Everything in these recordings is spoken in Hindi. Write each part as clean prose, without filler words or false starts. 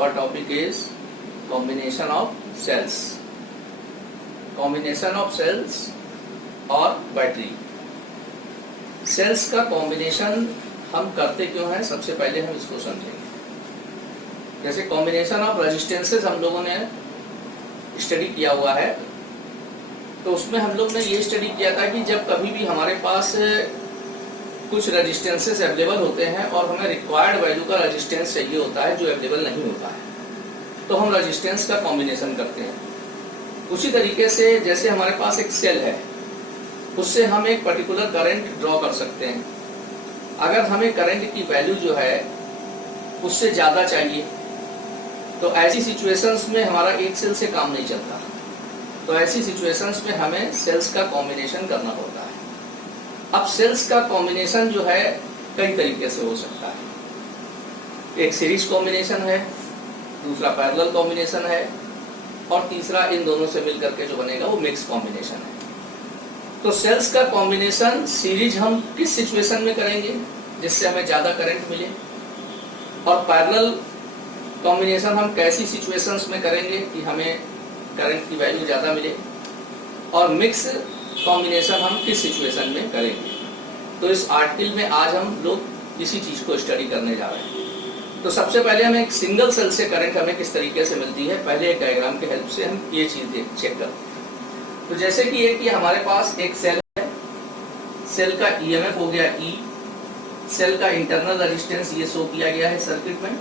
our topic is combination of cells. Combination of cells और बैटरी. सेल्स का कॉम्बिनेशन हम करते क्यों हैं, सबसे पहले हम इसको समझेंगे. जैसे कॉम्बिनेशन ऑफ रेजिस्टेंसेस हम लोगों ने स्टडी किया हुआ है, तो उसमें हम लोग ने ये स्टडी किया था कि जब कभी भी हमारे पास कुछ रेजिस्टेंसेस अवेलेबल होते हैं और हमें रिक्वायर्ड वैल्यू का रेजिस्टेंस चाहिए होता है जो अवेलेबल नहीं होता है, तो हम रेजिस्टेंस का कॉम्बिनेशन करते हैं. उसी तरीके से जैसे हमारे पास एक सेल है, उससे हम एक पर्टिकुलर करंट ड्रॉ कर सकते हैं. अगर हमें करंट की वैल्यू जो है उससे ज़्यादा चाहिए, तो ऐसी सिचुएशंस में हमारा एक सेल से काम नहीं चलता. तो ऐसी सिचुएशंस में हमें सेल्स का कॉम्बिनेशन करना होता है. अब सेल्स का कॉम्बिनेशन जो है कई तरीके से हो सकता है. एक सीरीज कॉम्बिनेशन है, दूसरा पैरेलल कॉम्बिनेशन है, और तीसरा इन दोनों से मिलकर के जो बनेगा वो मिक्स कॉम्बिनेशन है. तो सेल्स का कॉम्बिनेशन सीरीज हम किस सिचुएशन में करेंगे जिससे हमें ज़्यादा करंट मिले, और पैरेलल कॉम्बिनेशन हम कैसी सिचुएशंस में करेंगे कि हमें करंट की वैल्यू ज़्यादा मिले, और मिक्स कॉम्बिनेशन हम किस सिचुएशन में करेंगे. तो इस आर्टिकल में आज हम लोग इसी चीज़ को स्टडी करने जा रहे हैं. तो सबसे पहले हमें एक सिंगल सेल से करंट हमें किस तरीके से मिलती है, पहले एक डायग्राम के हेल्प से हम ये चीज़ चेक करते हैं. तो जैसे कि एक ये हमारे पास एक सेल है, सेल का ईएमएफ हो गया ई, सेल का इंटरनल रेजिस्टेंस ये शो किया गया है सर्किट में,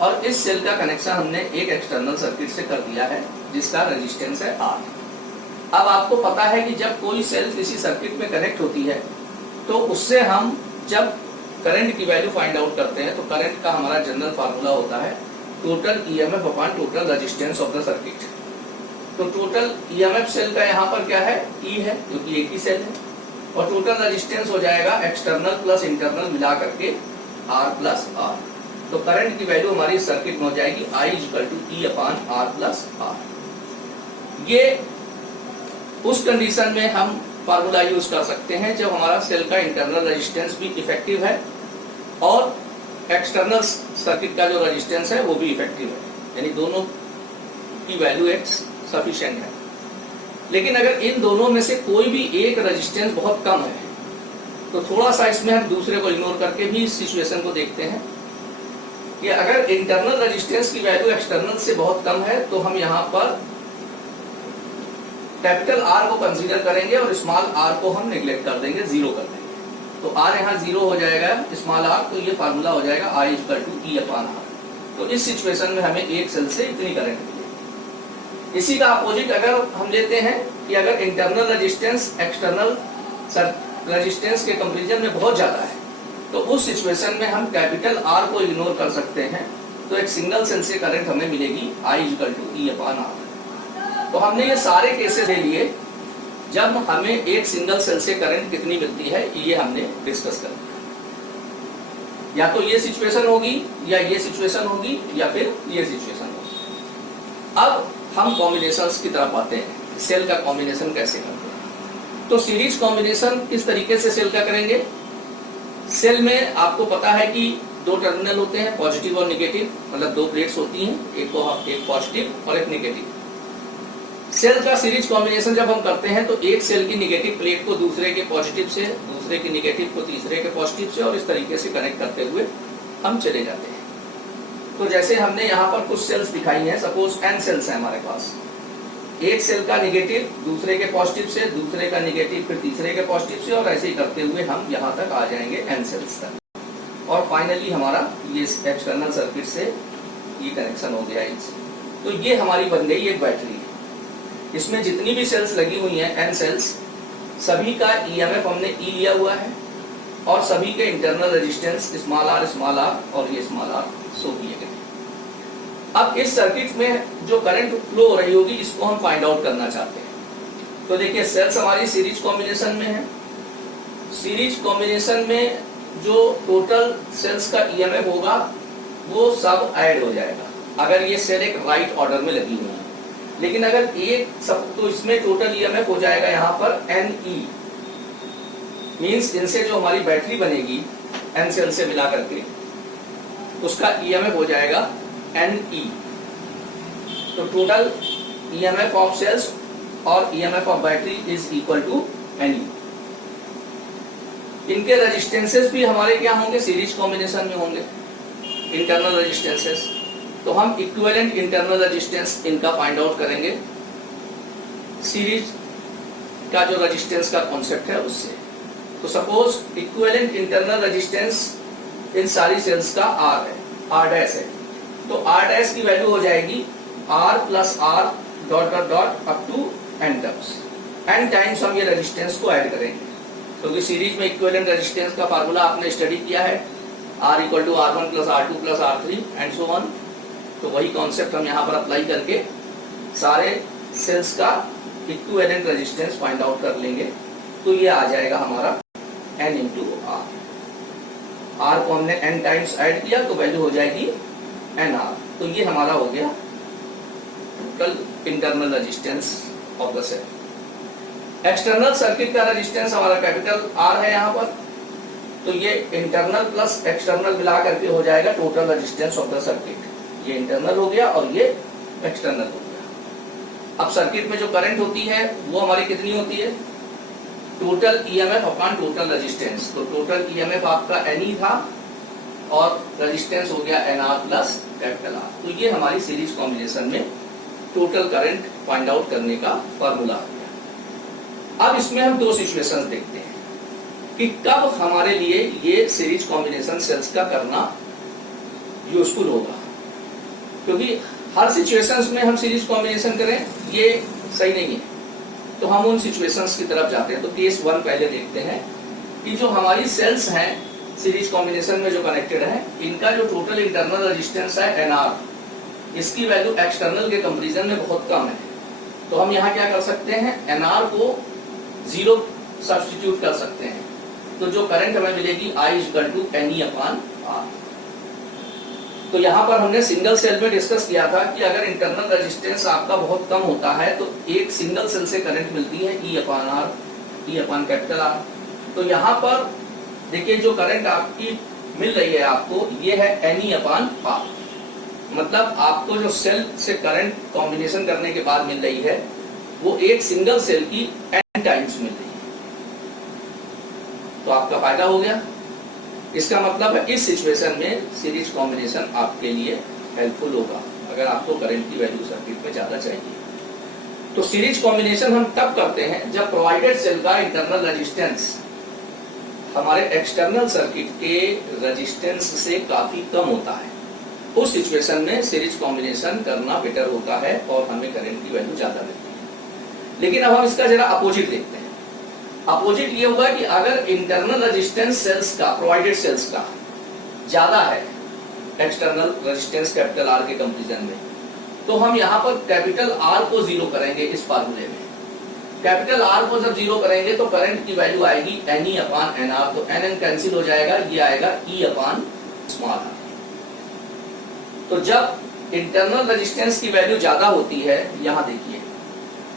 और इस सेल का कनेक्शन हमने एक एक्सटर्नल सर्किट से कर दिया है जिसका रेजिस्टेंस है आर. अब आपको पता है कि जब कोई सेल किसी सर्किट में कनेक्ट होती है तो उससे हम जब करंट की वैल्यू फाइंड आउट करते हैं, तो करंट का हमारा जनरल फार्मूला होता है total EMF upon total resistance of the circuit. तो टोटल ईएमएफ सेल का यहाँ पर क्या है, ई है, क्योंकि एक ही सेल है, और टोटल रेजिस्टेंस हो जाएगा एक्सटर्नल प्लस इंटरनल मिला करके आर प्लस आर. तो करंट की वैल्यू हमारी सर्किट में हो जाएगी I equal to E upon R plus R. ये उस कंडीशन में हम फार्मूला यूज कर सकते हैं जब हमारा सेल का इंटरनल रेजिस्टेंस भी इफेक्टिव है और एक्सटर्नल सर्किट का जो रेजिस्टेंस है वो भी इफेक्टिव है, यानी दोनों की वैल्यू एक सफिशिएंट है. लेकिन अगर इन दोनों में से कोई भी एक रेजिस्टेंस बहुत कम है, तो थोड़ा सा इसमें हम दूसरे को इग्नोर करके भी इस सिचुएशन को देखते हैं कि अगर इंटरनल रेजिस्टेंस की वैल्यू एक्सटर्नल से बहुत कम है, तो हम यहाँ पर कैपिटल आर को कंसीडर करेंगे और स्मॉल आर को हम नेग्लेक्ट कर देंगे, जीरो कर देंगे. तो आर यहाँ जीरो हो जाएगा, स्मॉल आर, तो ये फार्मूला हो जाएगा I equal to E upon R. तो इस सिचुएशन में हमें एक सेल से इतनी करंट मिलेगी. इसी का अपोजिट अगर हम लेते हैं कि अगर इंटरनल रेजिस्टेंस एक्सटर्नल रेजिस्टेंस के कंपेरिजन में बहुत ज्यादा है, तो उस सिचुएशन में हम कैपिटल आर को इग्नोर कर सकते हैं. तो एक सिंगल सेल से करंट हमें मिलेगी I equal to E upon R. तो हमने ये सारे केसेस ले लिए जब हमें एक सिंगल सेल से करंट कितनी मिलती है, ये हमने डिस्कस कर लिया. या तो ये सिचुएशन होगी, या ये सिचुएशन होगी, या फिर ये सिचुएशन होगी. अब हम कॉम्बिनेशंस की तरफ आते हैं, सेल का कॉम्बिनेशन कैसे करते हैं. तो सीरीज कॉम्बिनेशन किस तरीके से सेल का करेंगे. सेल में आपको पता है कि दो टर्मिनल होते हैं, पॉजिटिव और निगेटिव, मतलब दो प्लेट्स होती हैं, एक पॉजिटिव और एक निगेटिव. सेल का सीरीज कॉम्बिनेशन जब हम करते हैं तो एक सेल की निगेटिव प्लेट को दूसरे के पॉजिटिव से, दूसरे की निगेटिव को तीसरे के पॉजिटिव से, और इस तरीके से कनेक्ट करते हुए हम चले जाते हैं. तो जैसे हमने यहाँ पर कुछ सेल्स दिखाई हैं, सपोज n सेल्स हैं हमारे पास. एक सेल का निगेटिव दूसरे के पॉजिटिव से, दूसरे का निगेटिव फिर तीसरे के पॉजिटिव से, और ऐसे ही करते हुए हम यहाँ तक आ जाएंगे n सेल्स तक. और फाइनली हमारा ये एक्सटर्नल सर्किट से ये कनेक्शन हो गया इनसे. तो ये हमारी बन गई एक बैटरी. इसमें जितनी भी सेल्स लगी हुई हैं, n सेल्स, सभी का ईएमएफ हमने ई लिया हुआ है, और सभी के इंटरनल रेजिस्टेंस स्मॉल आर और ये स्मॉल आर शो किए गए. अब इस सर्किट में जो करंट फ्लो हो रही होगी, इसको हम फाइंड आउट करना चाहते हैं. तो देखिए सेल्स हमारी सीरीज कॉम्बिनेशन में है. सीरीज कॉम्बिनेशन में जो टोटल सेल्स का ईएमएफ होगा वो सब ऐड हो जाएगा अगर ये सेल एक राइट ऑर्डर में लगी हुई है. लेकिन अगर एक सब, तो इसमें टोटल ईएमएफ हो जाएगा यहाँ पर NE, मींस इनसे जो हमारी बैटरी बनेगी n सेल से मिला करके, उसका ईएमएफ हो जाएगा NE, तो टोटल EMF ऑफ सेल्स और EMF of battery is equal to NE। इनके रेजिस्टेंसेस भी हमारे क्या होंगे, सीरीज कॉम्बिनेशन में होंगे, इंटरनल रेजिस्टेंसेस। तो हम इक्विवेलेंट इंटरनल रेजिस्टेंस इनका फाइंड आउट करेंगे सीरीज का जो रेजिस्टेंस का कॉन्सेप्ट है उससे। तो suppose equivalent internal resistance in सारी सेल्स का R है, R डैश है, तो R डैश की वैल्यू हो जाएगी R plus R dot dot dot up to n terms, n times हम ये रेजिस्टेंस को ऐड करेंगे, क्योंकि सीरीज में इक्विवेलेंट रेजिस्टेंस का फार्मूला आपने स्टडी किया है, R equal to R1 plus R2 plus R3 and so on. तो वही कॉन्सेप्ट हम यहाँ पर अप्लाई करके सारे सेल्स का इक्विवेलेंट रेजिस्टेंस फाइंड आउट कर लेंगे। तो ये आ जाएगा हमारा n इंटू R। R को हमने n टाइम्स ऐड किया तो वैल्यू हो जाएगी NR। तो ये हमारा हो गया total internal resistance of the cell. External circuit का रेजिस्टेंस हमारा कैपिटल R है यहाँ पर, तो ये इंटरनल प्लस एक्सटर्नल मिला करके हो जाएगा total resistance of the circuit. ये इंटरनल हो गया और ये एक्सटर्नल हो गया। अब सर्किट में जो करंट होती है वो हमारी कितनी होती है, total EMF upon total resistance. तो टोटल EMF आपका NE था और रेजिस्टेंस हो गया NR प्लस कैपिटल R। तो ये हमारी सीरीज कॉम्बिनेशन में टोटल करंट फाइंड आउट करने का फॉर्मूला आ गया। अब इसमें हम दो सिचुएशंस देखते हैं कि कब हमारे लिए ये सीरीज कॉम्बिनेशन सेल्स का करना यूजफुल होगा, क्योंकि हर सिचुएशंस में हम सीरीज कॉम्बिनेशन करें ये सही नहीं है। तो हम उन सिचुएशंस की तरफ जाते हैं। तो केस 1 पहले देखते हैं कि जो हमारी सेल्स हैं सीरीज कॉम्बिनेशन में जो कनेक्टेड है, इनका जो टोटल इंटरनल रेजिस्टेंस है NR, इसकी वैल्यू एक्सटर्नल के कंपैरिजन में बहुत कम है। तो हम यहाँ क्या कर सकते हैं, NR को 0 सब्स्टिट्यूट कर सकते हैं। तो जो करंट हमें मिलेगी I equal to NE upon R। तो यहाँ पर हमने सिंगल सेल में डिस्कस किया था कि अगर इंटरनल रेजिस्टेंस आपका बहुत कम होता है तो एक सिंगल सेल से करंट मिलती है E upon R, E upon capital R। तो यहाँ पर देखिए जो करंट आपकी मिल रही है आपको, ये है NE अपॉन R। मतलब आपको जो सेल से करंट कॉम्बिनेशन करने के बाद मिल रही है वो एक सिंगल सेल की n टाइम्स मिल रही है। तो आपका फायदा हो गया। इसका मतलब है इस सिचुएशन में सीरीज कॉम्बिनेशन आपके लिए हेल्पफुल होगा अगर आपको करंट की वैल्यू सर्किट में ज्यादा चाहिए। तो सीरीज कॉम्बिनेशन हम तब करते हैं जब प्रोवाइडेड सेल का इंटरनल रेजिस्टेंस हमारे एक्सटर्नल सर्किट के रेजिस्टेंस से काफी कम होता है। उस सिचुएशन में सीरीज कॉम्बिनेशन करना बेटर होता है और हमें करंट की वैल्यू ज्यादा मिलती है। लेकिन अब हम इसका जरा अपोजिट देखते हैं। अपोजिट ये होगा कि अगर इंटरनल रेजिस्टेंस सेल्स का, प्रोवाइडेड सेल्स का ज्यादा है एक्सटर्नल रेजिस्टेंस कैपिटल R के कंपैरिजन में, तो हम यहाँ पर कैपिटल R को 0 करेंगे इस फार्मूले में। कैपिटल R को जब 0 करेंगे तो करंट की वैल्यू आएगी NE अपॉन NR। तो NN कैंसिल हो जाएगा, ये आएगा E अपॉन स्मॉल r। तो जब इंटरनल रेजिस्टेंस की वैल्यू ज्यादा होती है, यहाँ देखिए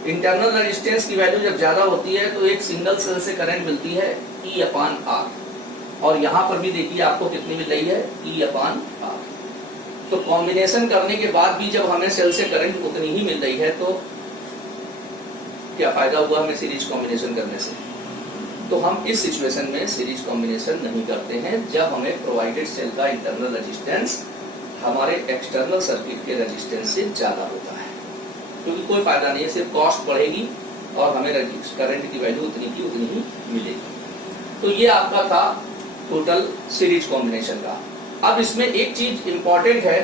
इंटरनल रेजिस्टेंस की वैल्यू जब ज्यादा होती है तो एक सिंगल सेल से करंट मिलती है E अपॉन R, और यहाँ पर भी देखिए आपको कितनी मिल रही है E अपॉन R। तो कॉम्बिनेशन करने के बाद भी जब हमें सेल से करंट उतनी ही मिल रही है तो क्या फायदा हुआ हमें सीरीज कॉम्बिनेशन करने से। तो हम इस सिचुएशन में सीरीज कॉम्बिनेशन नहीं करते हैं जब हमें प्रोवाइडेड सेल का इंटरनल रेजिस्टेंस हमारे एक्सटर्नल सर्किट के रेजिस्टेंस से ज्यादा होता है, क्योंकि कोई फायदा नहीं है, सिर्फ कॉस्ट बढ़ेगी और हमें करंट की वैल्यू उतनी की उतनी ही मिलेगी। तो ये आपका था टोटल सीरीज कॉम्बिनेशन का। अब इसमें एक चीज इंपॉर्टेंट है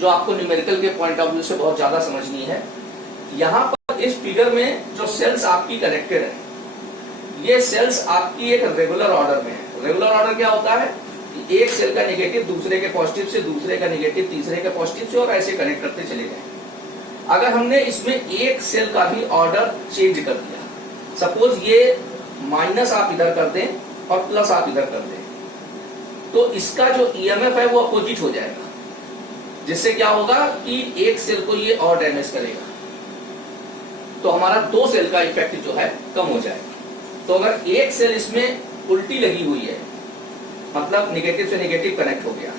जो आपको न्यूमेरिकल के पॉइंट ऑफ व्यू से बहुत ज्यादा समझनी है। यहाँ पर इस फिगर में जो सेल्स आपकी कनेक्टेड है, ये सेल्स आपकी एक रेगुलर ऑर्डर में है। रेगुलर ऑर्डर क्या होता है, एक सेल का नेगेटिव दूसरे के पॉजिटिव से, दूसरे का नेगेटिव तीसरे के पॉजिटिव से, और ऐसे कनेक्ट करते चले गए। अगर हमने इसमें एक सेल का भी ऑर्डर चेंज कर दिया, सपोज ये माइनस आप इधर कर दें और प्लस आप इधर कर दें, तो इसका जो EMF है वो अपोजिट हो जाएगा, जिससे क्या होगा कि एक सेल को ये और डैमेज करेगा, तो हमारा दो सेल का इफेक्ट जो है कम हो जाएगा। तो अगर एक सेल इसमें उल्टी लगी हुई है, मतलब नेगेटिव से नेगेटिव कनेक्ट हो गया,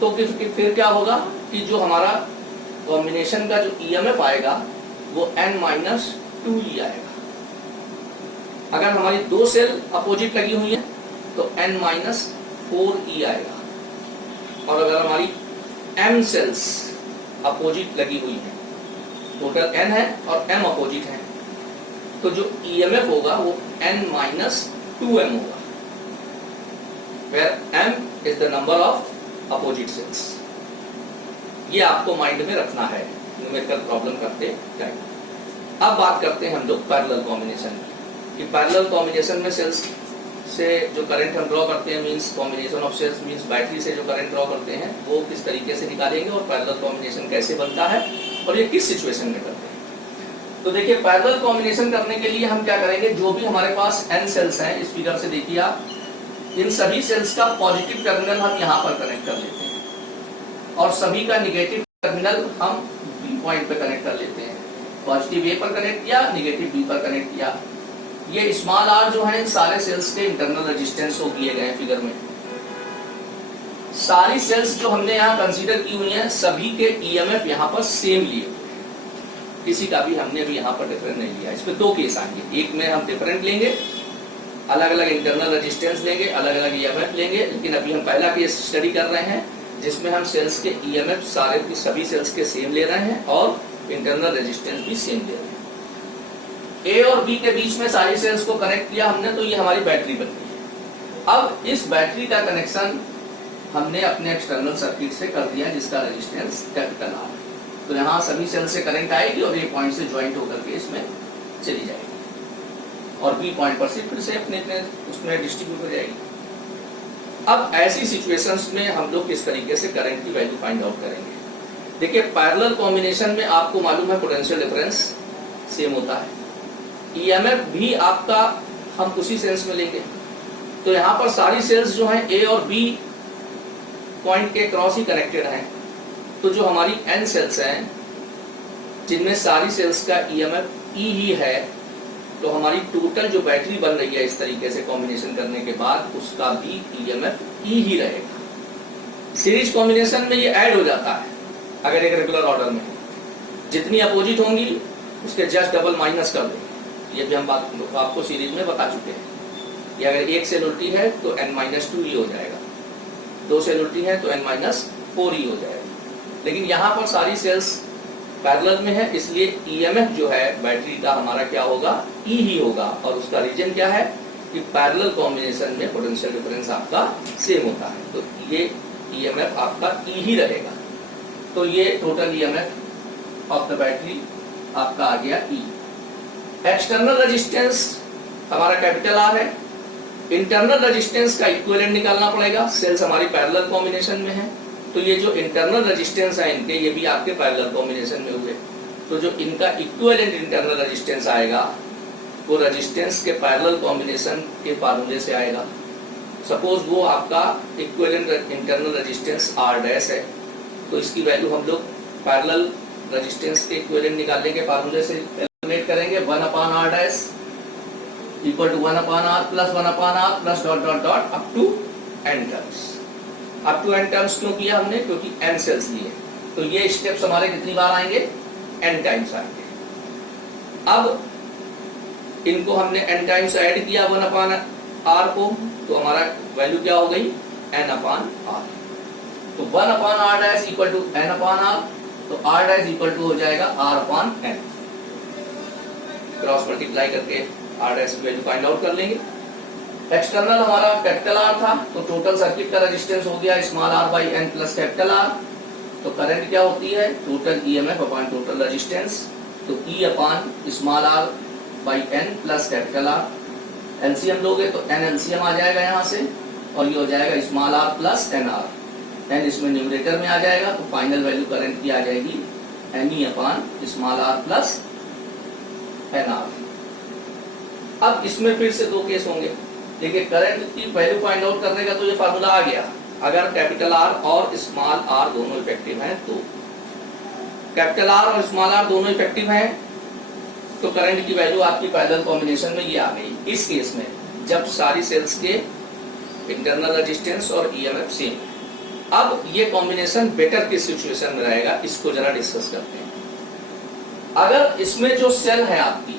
तो तो फिर क्या होगा कि जो हमारा कॉम्बिनेशन का जो ईएमएफ आएगा वो n-2e आएगा। अगर हमारी दो सेल अपोजिट लगी हुई है तो n-4e आएगा, और अगर हमारी m सेल्स अपोजिट लगी हुई है, टोटल n है और m अपोजिट है, तो जो ईएमएफ होगा वो n-2m होगा, where m is the number of opposite cells। ये आपको माइंड में रखना है न्यूमेरिकल प्रॉब्लम करते टाइम। अब बात करते हैं हम लोग पैरेलल कॉम्बिनेशन की। पैरेलल कॉम्बिनेशन में सेल्स से जो करंट हम ड्रॉ करते हैं, means combination of cells means battery से जो करंट ड्रॉ करते हैं वो किस तरीके से निकालेंगे और पैरेलल कॉम्बिनेशन कैसे बनता है और ये किस सिचुएशन में करते हैं। तो देखिए, पैरेलल कॉम्बिनेशन करने के लिए हम क्या करेंगे, जो भी हमारे पास n सेल्स हैं, इस फिगर से देखिए आप, इन सभी सेल्स का पॉजिटिव टर्मिनल हम यहाँ पर कनेक्ट कर लेते हैं और सभी का निगेटिव टर्मिनल हम बी पॉइंट पे कनेक्ट कर लेते हैं। पॉजिटिव ए पर कनेक्ट किया, निगेटिव बी पर कनेक्ट किया। ये स्मॉल आर जो है सारे सेल्स के इंटरनल रेजिस्टेंस हो किए गए फिगर में। सारी सेल्स जो हमने यहाँ कंसीडर की हुई हैं सभी के ईएमएफ यहाँ पर सेम लिए हुए हैं, किसी का भी हमने भी यहाँ पर डिफरेंट नहीं लिया। इसमें दो केस आएंगे, एक में हम डिफरेंट लेंगे, अलग अलग इंटरनल रेजिस्टेंस लेंगे, अलग अलग ईएमएफ लेंगे, लेकिन अभी हम पहला केस स्टडी कर रहे हैं जिसमें हम सेल्स के ईएमएफ सारे की सभी सेल्स के सेम ले रहे हैं और इंटरनल रेजिस्टेंस भी सेम ले रहे हैं। ए और बी के बीच में सारी सेल्स को कनेक्ट किया हमने, तो ये हमारी बैटरी बन गई है। अब इस बैटरी का कनेक्शन हमने अपने एक्सटर्नल सर्किट से कर दिया जिसका रेजिस्टेंस कैपिटल आर है। तो यहाँ सभी सेल से करंट आएगी और ए पॉइंट से ज्वाइंट होकर के इसमें चली जाएगी और बी पॉइंट पर से फिर से अपने उसमें डिस्ट्रीब्यूट हो जाएगी। अब ऐसी सिचुएशंस में हम लोग किस तरीके से करंट की वैल्यू फाइंड आउट करेंगे। देखिए, पैरेलल कॉम्बिनेशन में आपको मालूम है पोटेंशियल डिफरेंस सेम होता है, ईएमएफ भी आपका हम उसी सेंस में लेंगे। तो यहाँ पर सारी सेल्स जो हैं ए और बी पॉइंट के क्रॉस ही कनेक्टेड हैं, तो जो हमारी n सेल्स हैं जिनमें सारी सेल्स का ईएमएफ ई ही है, तो हमारी टोटल जो बैटरी बन रही है इस तरीके से कॉम्बिनेशन करने के बाद उसका भी ईएमएफ ई ही रहेगा। सीरीज कॉम्बिनेशन में ये ऐड हो जाता है अगर एक रेगुलर ऑर्डर में, जितनी अपोजिट होंगी उसके जस्ट डबल माइनस कर देंगे। ये भी हम बात आपको सीरीज में बता चुके हैं कि अगर एक सेल उल्टी है तो n-2e हो जाएगा, दो सेल उल्टी है तो n-4e हो जाएगा। लेकिन यहाँ पर सारी सेल्स पैरेलल में है, इसलिए ईएमएफ जो है बैटरी का हमारा क्या होगा, ई ही होगा। और उसका रीजन क्या है कि पैरेलल कॉम्बिनेशन में पोटेंशियल डिफरेंस आपका सेम होता है, तो ये ईएमएफ आपका ई ही रहेगा। तो ये total EMF of the battery आपका आ गया ई। एक्सटर्नल रेजिस्टेंस हमारा कैपिटल आर है, इंटरनल रेजिस्टेंस का इक्विवेलेंट निकालना पड़ेगा। सेल्स हमारी पैरेलल कॉम्बिनेशन में है, तो ये जो इंटरनल रेजिस्टेंस है इनके, ये भी आपके पैरेलल कॉम्बिनेशन में हुए, तो जो इनका इक्विवेलेंट इंटरनल रेजिस्टेंस आएगा वो रेजिस्टेंस के पैरेलल कॉम्बिनेशन के फार्मूले से आएगा। सपोज वो आपका equivalent internal resistance R dash है, तो इसकी वैल्यू हम लोग पैरेलल रेजिस्टेंस के इक्विवेलेंट निकालने के फार्मूले से कैलकुलेट करेंगे। 1/r dash equal to 1/r plus 1/r plus dot dot dot up to n terms. Up to n terms क्यों किया हमने, क्योंकि n सेल्स लिए, तो ये स्टेप्स हमारे कितनी बार आएंगे, n टाइम्स आएंगे। अब इनको हमने n टाइम्स ऐड किया 1/r को, तो हमारा वैल्यू क्या हो गई, n/r। तो 1/r dash equal to n/r, तो r डैश इक्वल टू हो जाएगा r/n। क्रॉस मल्टीप्लाई करके r डैश की वैल्यू फाइंड आउट कर लेंगे। एक्सटर्नल हमारा कैपिटल आर था, तो टोटल सर्किट का रेजिस्टेंस हो गया small r by n plus capital R. तो करंट क्या होती है, total EMF upon total resistance, तो E upon small r by n plus capital R. LCM लोगे तो n एलसीएम आ जाएगा यहाँ से, और ये हो जाएगा small r plus n r। n इसमें न्यूमरेटर में आ जाएगा, तो फाइनल वैल्यू करंट की आ जाएगी Ne upon small r plus nr। अब इसमें फिर से दो केस होंगे। देखिए, करंट की वैल्यू फाइंड आउट करने का तो ये फार्मूला आ गया, अगर कैपिटल आर और स्मॉल आर दोनों इफेक्टिव हैं, तो कैपिटल आर और स्मॉल आर दोनों इफेक्टिव हैं, तो करंट की वैल्यू आपकी पैरेलल कॉम्बिनेशन में ये आ गई। इस केस में जब सारी सेल्स के इंटरनल रेजिस्टेंस और ईएमएफ सेम। अब ये कॉम्बिनेशन बेटर किस सिचुएशन में रहेगा, इसको जरा डिस्कस करते हैं। अगर इसमें जो सेल है आपकी,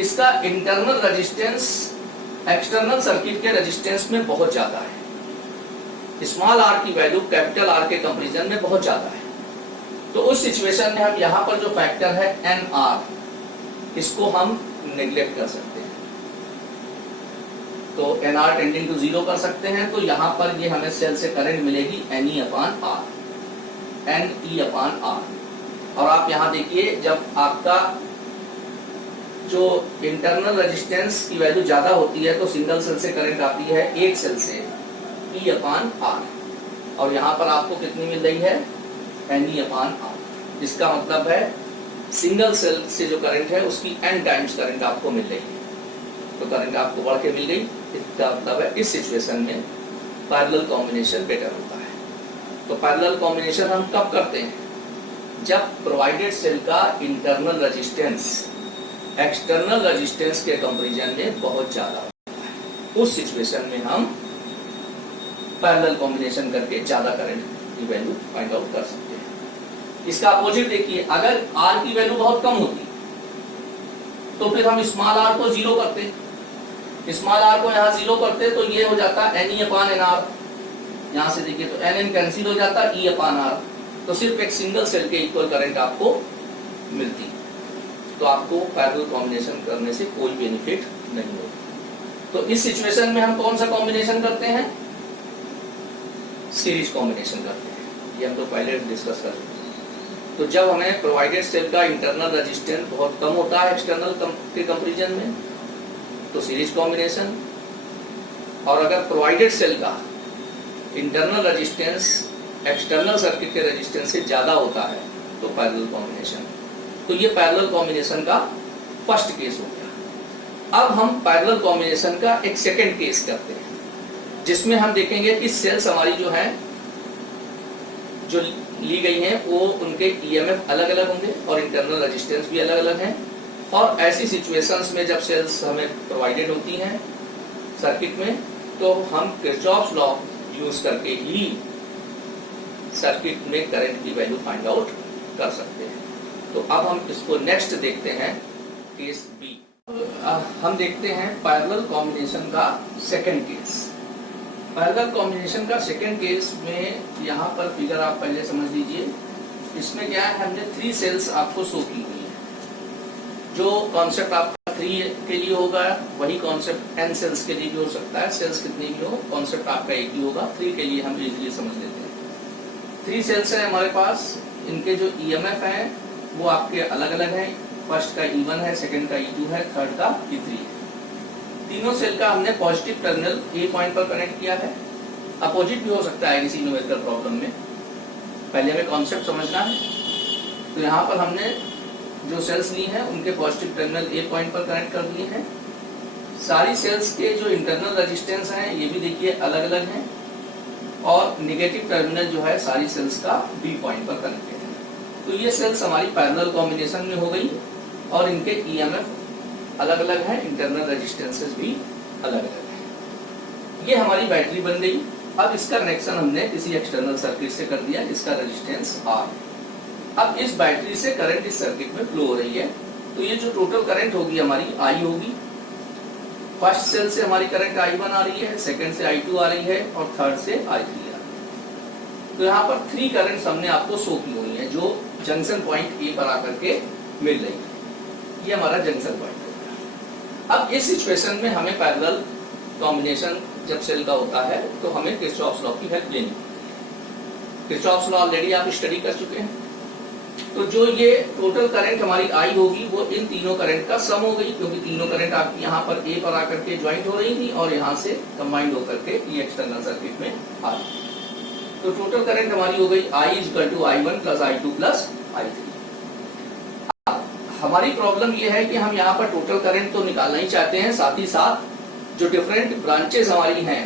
इसका इंटरनल रेजिस्टेंस एक्सटर्नल सर्किट के रेजिस्टेंस में बहुत ज्यादा है, स्मॉल आर की वैल्यू कैपिटल आर के कंपैरिजन में बहुत ज्यादा है, तो उस सिचुएशन में हम यहाँ पर जो फैक्टर है एन आर, इसको हम नेग्लेक्ट कर सकते हैं। तो एन आर टेंडिंग टू 0 कर सकते हैं। तो यहाँ पर ये हमें सेल से करंट मिलेगी NE upon R, NE upon R. और आप यहाँ देखिए, जब आपका जो इंटरनल रेजिस्टेंस की वैल्यू ज्यादा होती है तो सिंगल सेल से करंट आती है एक सेल से E अपॉन आर, और यहाँ पर आपको कितनी मिल रही है NE अपॉन आर। इसका मतलब है सिंगल सेल से जो करंट है उसकी n टाइम्स करंट आपको मिल रही है, तो करंट आपको बढ़ के मिल गई। इसका मतलब है इस सिचुएशन में पैरेलल कॉम्बिनेशन बेटर होता है। तो पैरेलल कॉम्बिनेशन हम कब करते हैं, जब प्रोवाइडेड सेल का इंटरनल रेजिस्टेंस एक्सटर्नल रेजिस्टेंस के कंपैरिजन में बहुत ज्यादा होता है। उस सिचुएशन में हम पैरेलल कॉम्बिनेशन करके ज्यादा करंट की वैल्यू फाइंड आउट कर सकते हैं। इसका अपोजिट देखिए, अगर आर की वैल्यू बहुत कम होती तो फिर हम स्मॉल आर को 0 करते, स्मॉल आर को यहाँ 0 करते तो ये हो जाता NE अपॉन एन आर। यहाँ से देखिए तो NN कैंसिल हो जाता, E अपॉन आर, तो सिर्फ एक सिंगल सेल के इक्वल करंट आपको मिलती। तो आपको पैरेलल कॉम्बिनेशन करने से कोई बेनिफिट नहीं होगा। तो इस सिचुएशन में हम कौन सा कॉम्बिनेशन करते हैं, सीरीज कॉम्बिनेशन करते हैं। ये हम तो पहले डिस्कस कर चुके हैं। तो जब हमें प्रोवाइडेड सेल का इंटरनल रेजिस्टेंस बहुत कम होता है एक्सटर्नल के कंपैरिजन में, तो सीरीज कॉम्बिनेशन। और अगर प्रोवाइडेड सेल का इंटरनल रेजिस्टेंस एक्सटर्नल सर्किट के रेजिस्टेंस से ज्यादा होता है तो पैरेलल कॉम्बिनेशन। तो ये पैरेलल कॉम्बिनेशन का फर्स्ट केस हो गया। अब हम पैरेलल कॉम्बिनेशन का एक सेकंड केस करते हैं, जिसमें हम देखेंगे कि सेल्स हमारी जो है जो ली गई हैं वो उनके EMF अलग अलग होंगे और इंटरनल रेजिस्टेंस भी अलग अलग हैं। और ऐसी सिचुएशंस में जब सेल्स हमें प्रोवाइडेड होती हैं सर्किट में, तो हम किरचॉफ्स लॉ यूज करके ही सर्किट में करंट की वैल्यू फाइंड आउट कर सकते हैं। तो अब हम इसको नेक्स्ट देखते हैं, केस बी। हम देखते हैं पैरेलल कॉम्बिनेशन का सेकंड केस। पैरेलल कॉम्बिनेशन का सेकंड केस में यहाँ पर फिगर आप पहले समझ लीजिए। इसमें क्या है, हमने 3 सेल्स आपको शो की हुई है। जो कॉन्सेप्ट आपका 3 के लिए होगा वही कॉन्सेप्ट n सेल्स के लिए भी हो सकता है। सेल्स कितनी भी हो, कॉन्सेप्ट आपका एक ही होगा। 3 के लिए हम इजीली समझ लेते हैं। 3 सेल्स है हमारे पास, इनके जो EMF हैं वो आपके अलग अलग हैं। फर्स्ट का E1 है, सेकंड का E2 है, थर्ड का E3 है। तीनों सेल का हमने पॉजिटिव टर्मिनल A पॉइंट पर कनेक्ट किया है। अपोजिट भी हो सकता है किसी न्यूमेरिकल प्रॉब्लम में, पहले हमें कॉन्सेप्ट समझना है। तो यहाँ पर हमने जो सेल्स ली हैं उनके पॉजिटिव टर्मिनल A पॉइंट पर कनेक्ट कर दिए हैं। सारी सेल्स के जो इंटरनल रेजिस्टेंस हैं ये भी देखिए अलग अलग हैं, और निगेटिव टर्मिनल जो है सारी सेल्स का B पॉइंट पर कनेक्टेड है। तो ये सेल्स हमारी पैरेलल कॉम्बिनेशन में हो गई, और इनके EMF अलग अलग हैं, इंटरनल रेजिस्टेंसेस भी अलग अलग हैं। ये हमारी बैटरी बन गई। अब इसका कनेक्शन हमने किसी एक्सटर्नल सर्किट से कर दिया, इसका रेजिस्टेंस R। अब इस बैटरी से करंट इस सर्किट में फ्लो हो रही है। तो ये जो टोटल करंट होगी हमारी I होगी। फर्स्ट सेल से हमारी करंट I1 आ रही है, सेकंड से I2 आ रही है, और थर्ड से I3 आ रही है। तो यहाँ पर 3 करंट्स हमने आपको शो की हुई है जो जंक्शन पॉइंट A पर आकर के मिल रही है। ये हमारा जंक्शन पॉइंट है। अब इस सिचुएशन में हमें पैरेलल कॉम्बिनेशन जब सेल का होता है तो हमें किरचॉफ्स लॉ की हेल्प लेनी होती है। किरचॉफ्स लॉ ऑलरेडी आप स्टडी कर चुके हैं। तो जो ये टोटल करंट हमारी I होगी वो इन तीनों करंट का सम हो गई, क्योंकि तीनों करंट आपकी यहाँ पर A पर आकर के ज्वाइंट हो रही थी और यहाँ से कंबाइंड होकर के ये एक्सटर्नल सर्किट में आ रही। तो टोटल करंट हमारी हो गई I = I1 + I2 + I3। हमारी प्रॉब्लम ये है कि हम यहाँ पर टोटल करंट तो निकालना ही चाहते हैं, साथ ही साथ जो डिफरेंट ब्रांचेस हमारी हैं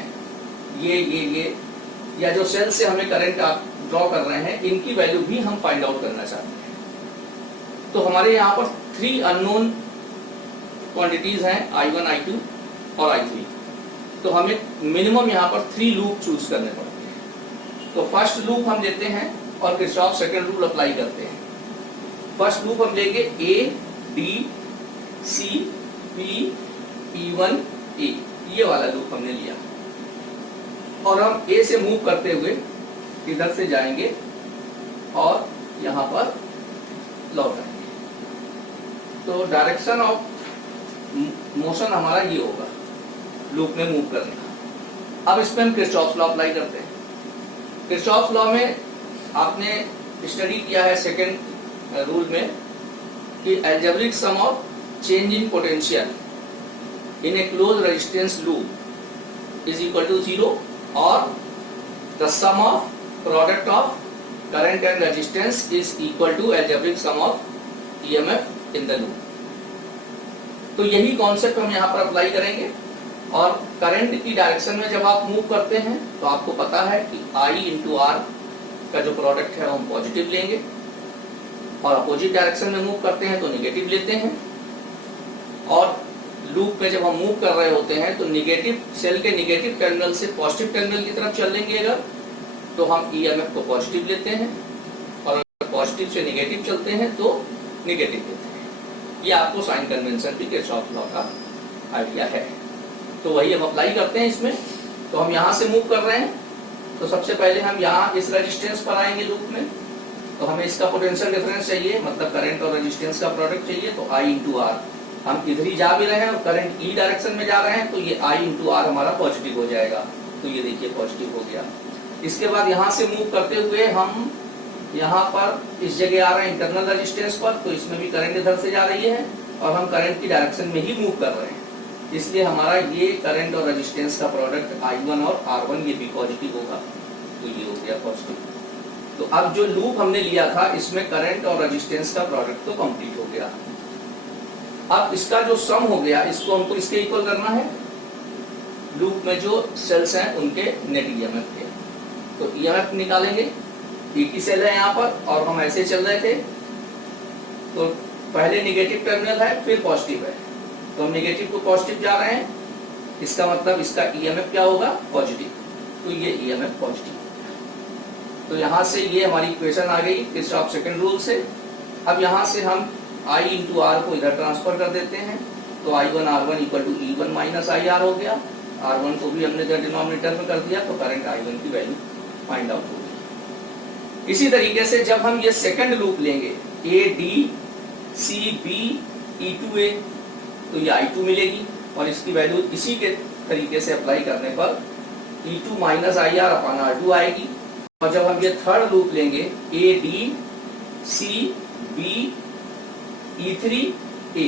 ये या जो सेल से हमें करंट आप ड्रॉ कर रहे हैं इनकी वैल्यू भी हम फाइंड आउट करना चाहते हैं। तो हमारे यहाँ पर 3 अननोन क्वांटिटीज हैं, I1, I2 और I3। तो हमें मिनिमम यहाँ पर 3 लूप चूज करने पड़ते हैं। तो फर्स्ट लूप हम लेते हैं और किरचॉफ सेकंड रूल अप्लाई करते हैं। फर्स्ट लूप हम लेंगे A D C B E1 A, ये वाला लूप हमने लिया और हम ए से मूव करते हुए इधर से जाएंगे और यहाँ पर लौट आएंगे। तो डायरेक्शन ऑफ मोशन हमारा ये होगा लूप में मूव करने का। अब इसमें हम किरचॉफ लॉ अप्लाई करते हैं। किरचॉफ लॉ में आपने स्टडी किया है सेकेंड रूल में कि algebraic sum of change in potential in a closed resistance loop is equal to 0 or the sum of product of current and resistance is equal to algebraic sum of EMF in the loop। तो यही कॉन्सेप्ट हम यहाँ पर अप्लाई करेंगे और करंट की डायरेक्शन में जब आप मूव करते हैं तो आपको पता है कि I इंटू R का जो प्रोडक्ट है वो हम पॉजिटिव लेंगे और अपोजिट डायरेक्शन में मूव करते हैं तो निगेटिव लेते हैं। और लूप में जब हम मूव कर रहे होते हैं तो निगेटिव सेल के निगेटिव टर्मिनल से पॉजिटिव टर्मिनल की तरफ चलेंगे अगर तो हम ईएमएफ को पॉजिटिव लेते हैं और अगर पॉजिटिव से निगेटिव चलते हैं तो निगेटिव लेते हैं। ये आपको साइन कन्वेंशन भी किरचॉफ लॉ का आइडिया है। तो वही हम अप्लाई करते हैं इसमें। तो हम यहाँ से मूव कर रहे हैं तो सबसे पहले हम यहाँ इस रेजिस्टेंस पर आएंगे लूप में, तो हमें इसका पोटेंशियल डिफरेंस चाहिए, मतलब करंट और रेजिस्टेंस का प्रोडक्ट चाहिए। तो I इंटू आर, हम इधर ही जा भी रहे हैं और करंट ई डायरेक्शन में जा रहे हैं तो ये I इंटू आर हमारा पॉजिटिव हो जाएगा। तो ये देखिए पॉजिटिव हो गया। इसके बाद यहाँ से मूव करते हुए हम यहाँ पर इस जगह आ रहे हैं इंटरनल रेजिस्टेंस पर, तो इसमें भी करंट इधर से जा रही है और हम करंट की डायरेक्शन में ही मूव कर रहे हैं, इसलिए हमारा ये करंट और रेजिस्टेंस का प्रोडक्ट I1 और R1 ये भी पॉजिटिव होगा। तो ये हो गया पॉजिटिव। तो अब जो लूप हमने लिया था इसमें करंट और रेजिस्टेंस का प्रोडक्ट तो कंप्लीट हो गया। अब इसका जो सम हो गया इसको हमको इसके इक्वल करना है, लूप में जो सेल्स हैं उनके नेट ईएमएफ के। तो ईएमएफ निकालेंगे, एक ही सेल है यहाँ पर और हम ऐसे चल रहे थे तो पहले निगेटिव टर्मिनल है फिर पॉजिटिव है, तो हम निगेटिव को पॉजिटिव जा रहे हैं, इसका मतलब इसका ईएमएफ क्या होगा पॉजिटिव। तो ये ईएमएफ पॉजिटिव। तो यहाँ से ये हमारी इक्वेशन आ गई किरचॉफ सेकंड रूल से। अब यहाँ से हम I इंटू आर को इधर ट्रांसफर कर देते हैं तो I1 R1 equal to E1 minus IR हो गया। R1 को भी हमने इधर डिनोमिनेटर में कर दिया तो करंट I1 की वैल्यू फाइंड आउट हो गई। इसी तरीके से जब हम ये सेकंड लूप लेंगे A D C B E2 A तो ये I2 मिलेगी और इसकी वैल्यू इसी के तरीके से अप्लाई करने पर E2 minus IR upon R2 आएगी। और जब हम ये थर्ड लूप लेंगे A D C B E3 A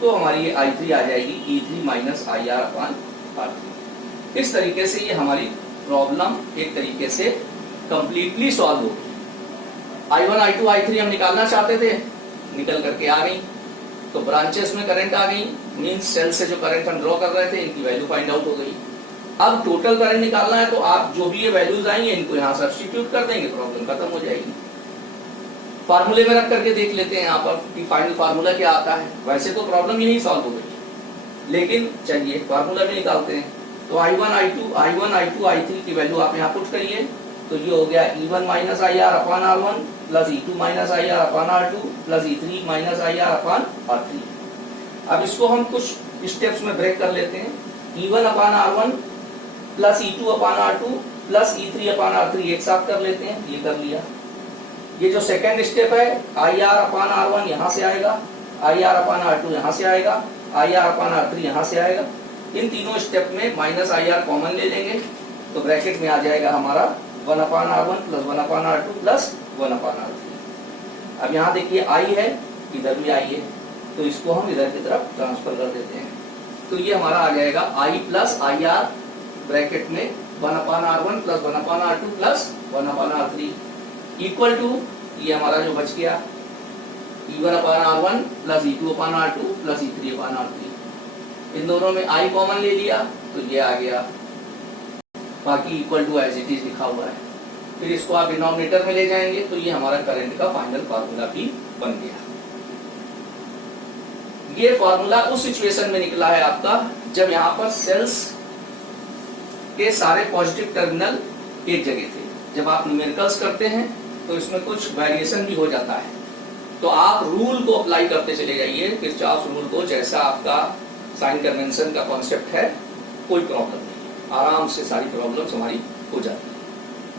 तो हमारी ये I3 आ जाएगी E3 minus IR upon R3। इस तरीके से ये हमारी प्रॉब्लम एक तरीके से कंप्लीटली सॉल्व हो गई। I1 I2 I3 हम निकालना चाहते थे, निकल करके आ गई। तो ब्रांचेस में करंट आ गई, मींस सेल से जो करंट हम ड्रॉ कर रहे थे इनकी वैल्यू फाइंड आउट हो गई। अब टोटल करंट निकालना है तो आप जो भी ये वैल्यूज आएंगे इनको यहाँ सब्स्टिट्यूट कर देंगे, प्रॉब्लम खत्म हो जाएगी। फार्मूले में रख करके देख लेते हैं यहाँ पर कि फाइनल फार्मूला क्या आता है। वैसे तो प्रॉब्लम यही सॉल्व हो गई, लेकिन चलिए फार्मूला भी निकालते हैं। तो I1 I2 I3 की वैल्यू आप यहाँ पुट करिए तो ये हो गया E1 minus IR upon R1 plus E2 minus IR upon R2 plus E3 minus IR upon R3। अब इसको हम कुछ स्टेप्स में ब्रेक कर लेते हैं। E1 upon R1 plus E2 upon R2 plus E3 upon R3 एक साथ कर लेते हैं, ये कर लिया। ये जो सेकंड स्टेप है IR अपॉन R1 यहाँ से आएगा, IR अपॉन R2 यहाँ से आएगा, IR अपॉन R3 यहाँ से आएगा। इन तीनों स्टेप में माइनस IR कॉमन ले लेंगे तो ब्रैकेट में आ जाएगा हमारा 1 upon R1 plus 1 upon R2 plus 1 upon R3। अब यहाँ देखिए I है, इधर भी I है, तो इसको हम इधर की तरफ ट्रांसफर कर देते हैं। तो ये हमारा आ जाएगा I प्लस IR ब्रैकेट में 1 upon R1 plus 1 upon R2 plus 1 upon R3 equal to ये हमारा जो बच गया E1 upon R1 plus E2 upon R2 plus E3 upon R3। इन दोनों में I कॉमन ले लिया तो ये आ गया, बाकी equal to as it is लिखा हुआ है। फिर इसको आप डिनोमिनेटर में ले जाएंगे तो ये हमारा करंट का फाइनल फार्मूला भी बन गया। ये फार्मूला उस सिचुएशन में निकला है आपका जब यहाँ पर सेल्स के सारे पॉजिटिव टर्मिनल एक जगह थे, जब आप न्यूमेरिकल्स करते हैं तो इसमें कुछ वेरिएशन भी हो जाता है, तो आप रूल को अप्लाई करते चले जाइए, किरचॉफ रूल को, जैसा आपका साइन कन्वेंशन का कॉन्सेप्ट है, कोई प्रॉब्लम नहीं, आराम से सारी प्रॉब्लम्स हमारी हो जाती है।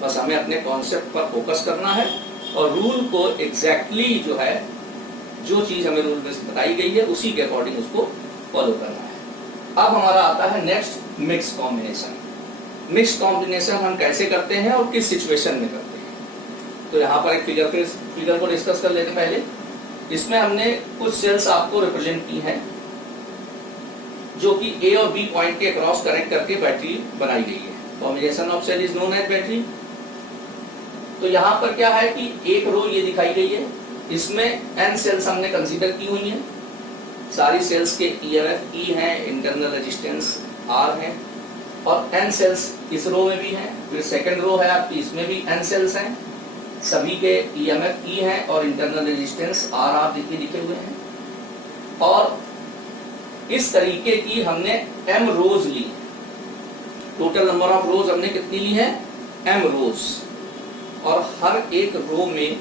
बस हमें अपने कॉन्सेप्ट पर फोकस करना है और रूल को एग्जैक्टली जो है, जो चीज हमें रूल में बताई गई है उसी के अकॉर्डिंग उसको फॉलो करना है। अब हमारा आता है next, mix combination. Mix combination हम कैसे करते हैं और किस सिचुएशन में करते हैं। तो यहाँ पर एक फिगर को डिस्कस कर लेते हैं पहले। इसमें हमने कुछ सेल्स आपको रिप्रेजेंट की हैं जो कि ए और बी पॉइंट के क्रॉस कनेक्ट करके बैटरी बनाई गई है। Combination of cell is known as battery. तो यहाँ पर क्या है कि एक रो ये दिखाई गई है, इसमें एन सेल्स हमने कंसीडर की हुई हैं, सारी सेल्स के ईएमएफ ई हैं, इंटरनल रेजिस्टेंस आर है, और एन सेल्स इस रो में भी हैं। फिर सेकंड रो है आपकी, इसमें भी एन सेल्स हैं, सभी के ईएमएफ ई हैं और इंटरनल रेजिस्टेंस आर आप लिखे हुए हैं। और इस तरीके की हमने एम रोज ली। टोटल नंबर ऑफ रोज हमने कितनी ली है? एम रोज, और हर एक रो में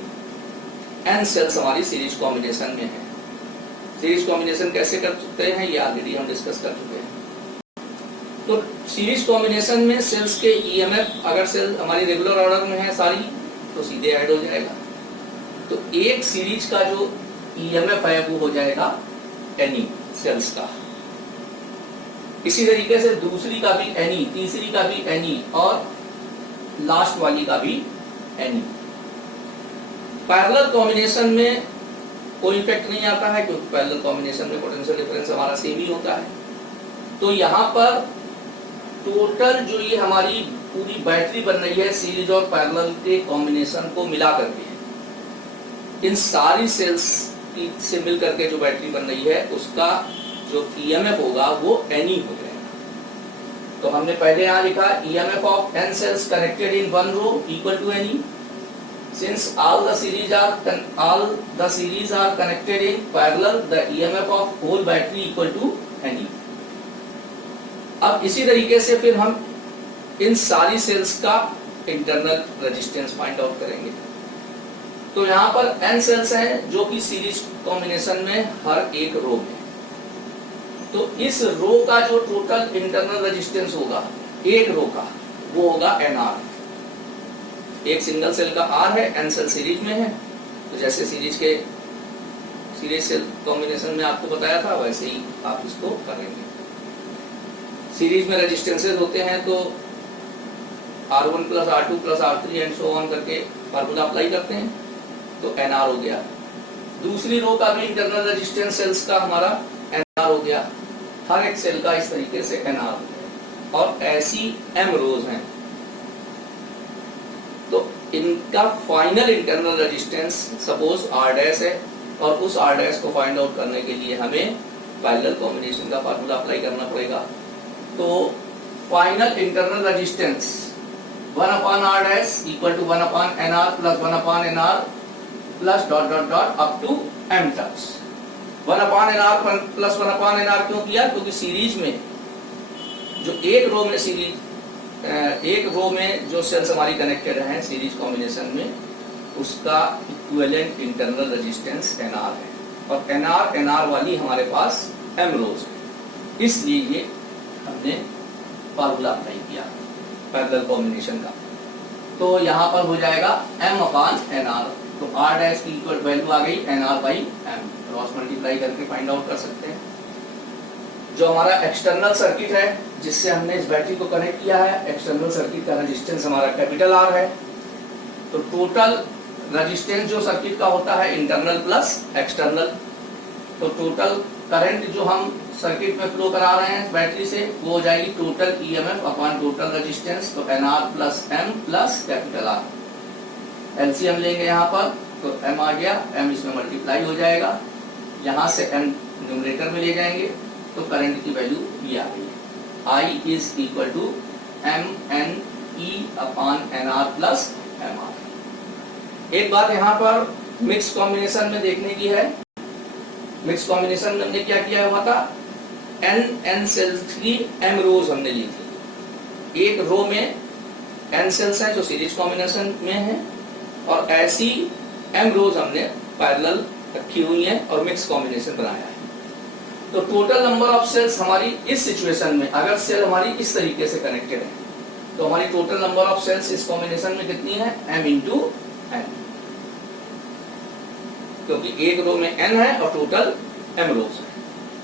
एन सेल्स हमारी सीरीज कॉम्बिनेशन में है। सीरीज कॉम्बिनेशन कैसे कर सकते हैं ये ऑलरेडी हम डिस्कस कर चुके हैं। तो सीरीज कॉम्बिनेशन में सेल्स के ईएमएफ, अगर सेल हमारी रेगुलर ऑर्डर में है सारी, तो सीधे ऐड हो जाएगा। तो एक सीरीज का जो ईएमएफ है वो हो जाएगा एनी सेल्स का। इसी तरीके से दूसरी का भी एनी, तीसरी का भी एनी, और लास्ट वाली का भी एनी। पैरेलल कॉम्बिनेशन में कोई इफेक्ट नहीं आता है क्योंकि पैरेलल कॉम्बिनेशन में पोटेंशियल डिफरेंस हमारा सेम ही होता है। तो यहाँ पर टोटल जो ये हमारी पूरी बैटरी बन रही है सीरीज और पैरेलल के कॉम्बिनेशन को मिला करके, इन सारी सेल्स से मिल करके जो बैटरी बन रही है उसका जो ईएमएफ होगा वो एनी हो जाएगा। तो हमने पहले यहाँ लिखा EMF of N cells connected in one row equal to NE, since all the series are connected in parallel, the EMF of whole battery equal to NE। अब इसी तरीके से फिर हम इन सारी सेल्स का इंटरनल रेजिस्टेंस फाइंड आउट करेंगे। तो यहाँ पर n सेल्स हैं जो कि सीरीज कॉम्बिनेशन में हर एक रो में। तो इस रो का जो टोटल इंटरनल रेजिस्टेंस होगा एक रो का, वो होगा NR। एक सिंगल सेल का R है, एन सेल सीरीज में है, तो जैसे सीरीज सेल कॉम्बिनेशन में आपको बताया था वैसे ही आप इसको करेंगे। सीरीज में रेजिस्टेंसेस होते हैं तो R1 plus R2 plus R3 and so on करके फार्मूला अप्लाई करते हैं, तो NR हो गया। दूसरी रो का भी इंटरनल रेजिस्टेंस सेल्स का हमारा NR हो गया, हर एक सेल का इस तरीके से NR हो गया, और ऐसी M रोज हैं। तो इनका final internal resistance suppose R dash है, और उस R डैश को फाइंड आउट करने के लिए हमें पैरेलल कॉम्बिनेशन का फार्मूला अप्लाई करना पड़ेगा। तो final internal resistance 1/R dash equal to 1/NR plus 1/NR plus dot dot dot up to M terms. 1/NR plus 1/NR क्यों किया? क्योंकि सीरीज में जो एक रो में जो सेल्स हमारी कनेक्टेड हैं सीरीज कॉम्बिनेशन में, उसका इक्विवेलेंट इंटरनल रेजिस्टेंस NR है, और NR वाली हमारे पास M रोज है, इसलिए ये हमने फार्मूला अप्लाई किया पैरेलल कॉम्बिनेशन का। तो यहाँ पर हो जाएगा M/NR। तो R डैश की इक्वल वैल्यू आ गई NR/M, क्रॉस मल्टीप्लाई करके फाइंड आउट कर सकते हैं। जो हमारा एक्सटर्नल सर्किट है जिससे हमने इस बैटरी को कनेक्ट किया है, एक्सटर्नल सर्किट का रेजिस्टेंस हमारा कैपिटल R है। तो टोटल रेजिस्टेंस जो सर्किट का होता है इंटरनल प्लस एक्सटर्नल, तो टोटल करंट जो हम सर्किट में फ्लो करा रहे हैं बैटरी से, वो हो जाएगी total EMF upon total resistance. तो NR plus M plus capital R, LCM लेंगे यहाँ पर, तो M आ गया, M इसमें मल्टीप्लाई हो जाएगा, यहाँ से M न्यूमरेटर में ले जाएंगे, तो करंट की वैल्यू ये आ गई है, I is equal to MNE upon NR plus MR। एक बात यहाँ पर मिक्स कॉम्बिनेशन में देखने की है। मिक्स कॉम्बिनेशन में हमने क्या किया हुआ था, N सेल्स की M रोज हमने ली थी। एक रो में n सेल्स हैं जो सीरीज कॉम्बिनेशन में हैं और ऐसी m रोज हमने पैरेलल रखी हुई हैं और मिक्स कॉम्बिनेशन बनाया है। तो टोटल नंबर ऑफ सेल्स हमारी इस सिचुएशन में, अगर सेल हमारी इस तरीके से कनेक्टेड है तो हमारी टोटल नंबर ऑफ सेल्स इस कॉम्बिनेशन में कितनी है, m इंटू n, क्योंकि एक रो में n है और टोटल m रोज है।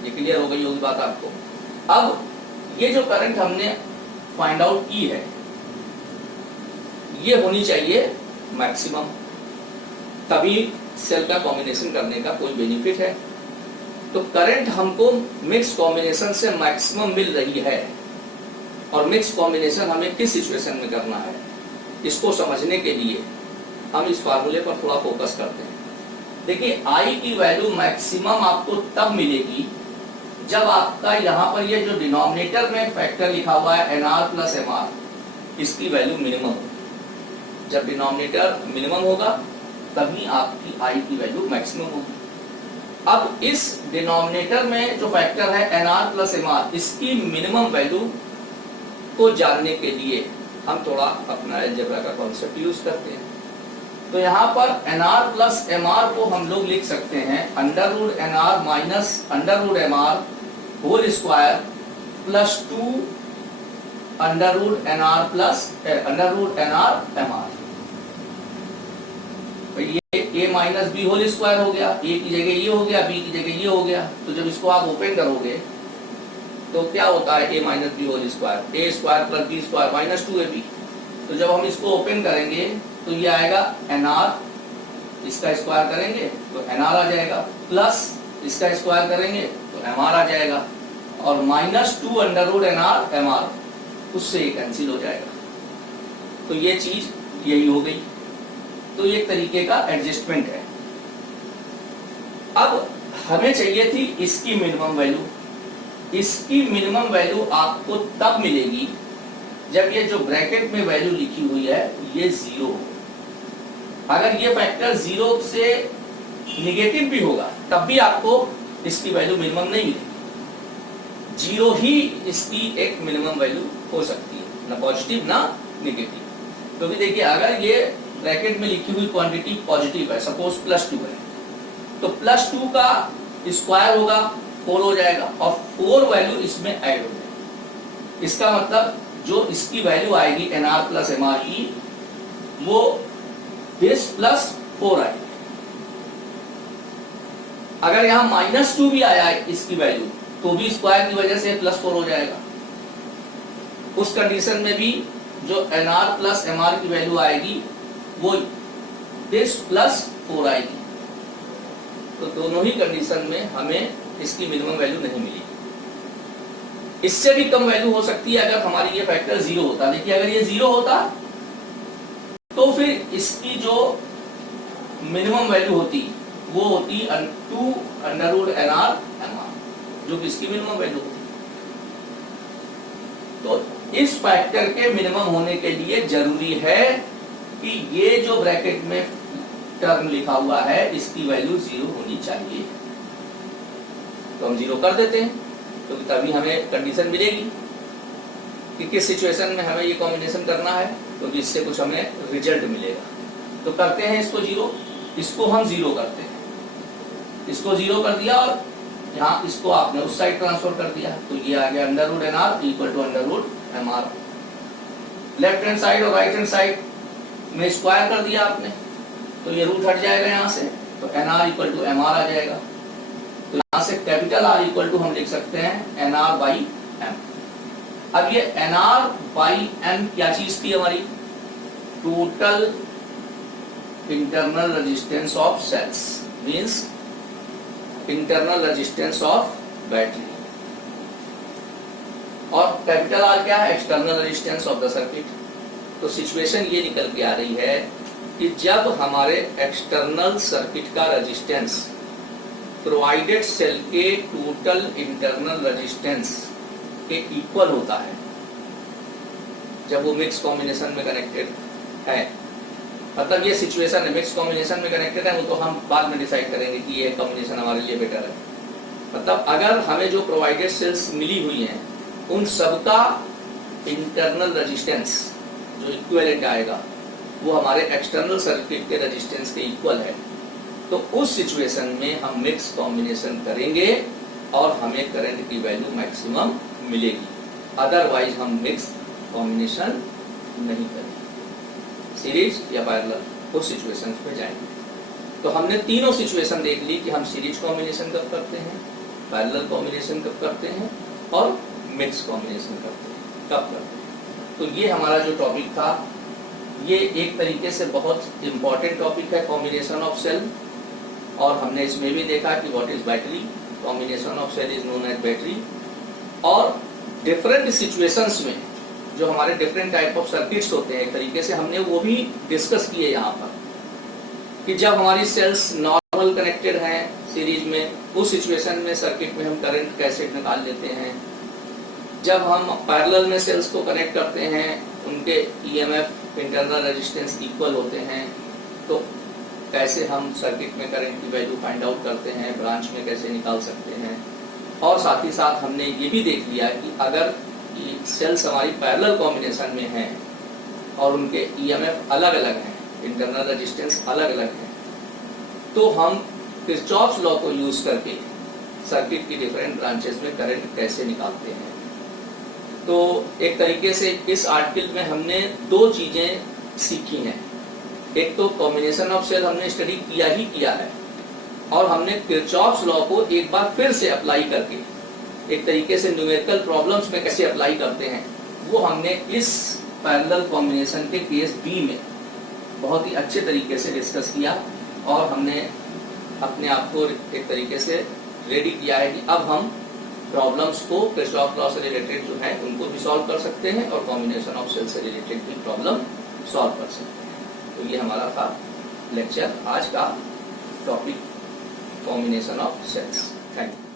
ये क्लियर हो गई होगी बात आपको। अब ये जो करंट हमने फाइंड आउट की है ये होनी चाहिए मैक्सिमम, तभी सेल का कॉम्बिनेशन करने का कोई बेनिफिट है। तो करंट हमको मिक्स कॉम्बिनेशन से मैक्सिमम मिल रही है और मिक्स कॉम्बिनेशन हमें किस सिचुएशन में करना है, इसको समझने के लिए हम इस फार्मूले पर थोड़ा फोकस करते हैं। देखिए I की वैल्यू मैक्सिमम आपको तब मिलेगी जब आपका यहाँ पर ये जो डिनोमिनेटर में फैक्टर लिखा हुआ है NR प्लस MR, इसकी वैल्यू मिनिमम होगी। जब डिनोमिनेटर मिनिमम होगा तभी आपकी I की वैल्यू मैक्सिमम होगी। अब इस डिनोमिनेटर में जो फैक्टर है NR प्लस MR, इसकी मिनिमम वैल्यू को जानने के लिए हम थोड़ा अपना अलजेब्रा का कॉन्सेप्ट यूज करते हैं। तो यहाँ पर NR प्लस MR को हम लोग लिख सकते हैं under root NR minus under root MR whole square plus 2 under root NR plus under root NR MR। तो ये a minus B whole square हो गया, a की जगह ये हो गया, b की जगह ये हो गया। तो जब इसको आप ओपन करोगे तो क्या होता है a minus B whole square, a square plus b square minus 2ab। तो जब हम इसको ओपन करेंगे तो ये आएगा NR, इसका स्क्वायर करेंगे तो NR आ जाएगा, प्लस इसका स्क्वायर करेंगे तो MR आ जाएगा और minus 2 under root NR MR, उससे ये कैंसिल हो जाएगा। तो ये चीज यही हो गई। तो ये एक तरीके का एडजस्टमेंट है। अब हमें चाहिए थी इसकी मिनिमम वैल्यू। इसकी मिनिमम वैल्यू आपको तब मिलेगी जब ये जो ब्रैकेट में वैल्यू लिखी हुई है ये 0 हो। अगर ये फैक्टर 0 से निगेटिव भी होगा तब भी आपको इसकी वैल्यू मिनिमम नहीं मिलेगी। 0 ही इसकी एक मिनिमम वैल्यू हो सकती है, ना पॉजिटिव ना निगेटिव। क्योंकि देखिए अगर ये ब्रैकेट में लिखी हुई क्वांटिटी पॉजिटिव है, सपोज +2 है, तो +2 का स्क्वायर होगा 4 हो जाएगा और 4 वैल्यू इसमें ऐड हो जाएगी। इसका मतलब जो इसकी वैल्यू आएगी NR प्लस MR की, वो दिस प्लस 4 आएगी। अगर यहाँ -2 भी आया है इसकी वैल्यू तो भी स्क्वायर की वजह से +4 हो जाएगा। उस कंडीशन में भी जो NR प्लस MR की वैल्यू आएगी वो दिस प्लस 4 आएगी। तो दोनों ही कंडीशन में हमें इसकी मिनिमम वैल्यू नहीं मिलेगी। इससे भी कम वैल्यू हो सकती है अगर हमारी ये फैक्टर 0 होता। देखिए अगर ये 0 होता तो फिर इसकी जो मिनिमम वैल्यू होती वो होती 2 अंडर रूट NR MR, जो कि इसकी मिनिमम वैल्यू होती। तो इस फैक्टर के मिनिमम होने के लिए जरूरी है कि ये जो ब्रैकेट में टर्म लिखा हुआ है इसकी वैल्यू 0 होनी चाहिए। तो हम 0 कर देते हैं तो तभी हमें कंडीशन मिलेगी कि किस सिचुएशन में हमें ये कॉम्बिनेशन करना है, क्योंकि इससे कुछ हमें रिजल्ट मिलेगा। तो करते हैं इसको 0, इसको हम 0 करते हैं, इसको 0 कर दिया और यहाँ इसको आपने उस साइड ट्रांसफर कर दिया। तो ये आ गया under root NR equal to under root MR। Left hand side और राइट हैंड साइड में स्क्वायर कर दिया आपने तो ये रूट हट जाएगा यहाँ से, तो NR इक्वल टू MR आ जाएगा। तो यहाँ से कैपिटल R इक्वल टू हम लिख सकते हैं NR बाई M। अब ये NR बाई M क्या चीज थी हमारी, total internal resistance of cells, means internal resistance of battery, और कैपिटल R क्या है, external resistance of the circuit. तो सिचुएशन ये निकल के आ रही है कि जब हमारे एक्सटर्नल सर्किट का रेजिस्टेंस प्रोवाइडेड सेल के टोटल इंटरनल रेजिस्टेंस के इक्वल होता है, जब वो मिक्स कॉम्बिनेशन में कनेक्टेड है, मतलब ये सिचुएशन है मिक्स कॉम्बिनेशन में कनेक्टेड है, वो तो हम बाद में डिसाइड करेंगे कि ये कॉम्बिनेशन हमारे लिए बेटर है। मतलब अगर हमें जो प्रोवाइडेड सेल्स मिली हुई हैं उन सबका इंटरनल रेजिस्टेंस जो इक्विवेलेंट आएगा वो हमारे एक्सटर्नल सर्किट के रेजिस्टेंस के इक्वल है, तो उस सिचुएशन में हम मिक्स कॉम्बिनेशन करेंगे और हमें करंट की वैल्यू मैक्सिमम मिलेगी। अदरवाइज हम मिक्स कॉम्बिनेशन नहीं करेंगे, सीरीज या पैरेलल उस सिचुएशन में जाएंगे। तो हमने तीनों सिचुएशन देख ली कि हम सीरीज कॉम्बिनेशन कब करते हैं, पैरेलल कॉम्बिनेशन कब करते हैं और मिक्स कॉम्बिनेशन करते हैं कब करते हैं। तो ये हमारा जो टॉपिक था, ये एक तरीके से बहुत इंपॉर्टेंट टॉपिक है, कॉम्बिनेशन ऑफ सेल। और हमने इसमें भी देखा कि what is battery, combination of cell is known as battery. और डिफरेंट सिचुएशंस में जो हमारे डिफरेंट टाइप ऑफ सर्किट्स होते हैं, एक तरीके से हमने वो भी डिस्कस किए यहाँ पर, कि जब हमारी सेल्स नॉर्मल कनेक्टेड हैं सीरीज में, उस सिचुएशन में सर्किट में हम करंट कैसे निकाल लेते हैं। जब हम पैरेलल में सेल्स को कनेक्ट करते हैं, उनके ईएमएफ इंटरनल रेजिस्टेंस इक्वल होते हैं, तो कैसे हम सर्किट में करंट की वैल्यू फाइंड आउट करते हैं, ब्रांच में कैसे निकाल सकते हैं। और साथ ही साथ हमने ये भी देख लिया कि अगर सेल्स हमारी पैरेलल कॉम्बिनेशन में हैं और उनके ईएमएफ अलग अलग हैं, इंटरनल रेजिस्टेंस अलग अलग है, तो हम किरचॉफ्स लॉ को यूज करके सर्किट की डिफरेंट ब्रांचेस में करंट कैसे निकालते हैं। तो एक तरीके से इस आर्टिकल में हमने दो चीजें सीखी हैं। एक तो कॉम्बिनेशन ऑफ सेल हमने स्टडी किया ही किया है, और हमने किरचॉफ्स लॉ को एक बार फिर से अप्लाई करके एक तरीके से न्यूमेरिकल प्रॉब्लम्स में कैसे अप्लाई करते हैं, वो हमने इस पैरेलल कॉम्बिनेशन के केस बी में बहुत ही अच्छे तरीके से डिस्कस किया। और हमने अपने आप को एक तरीके से रेडी किया है कि अब हम प्रॉब्लम्स को किरचॉफ लॉ से रिलेटेड जो है उनको भी सॉल्व कर सकते हैं और कॉम्बिनेशन ऑफ सेल से रिलेटेड भी प्रॉब्लम सॉल्व कर सकते हैं। तो ये हमारा था लेक्चर, आज का topic combination of cells. Thank you.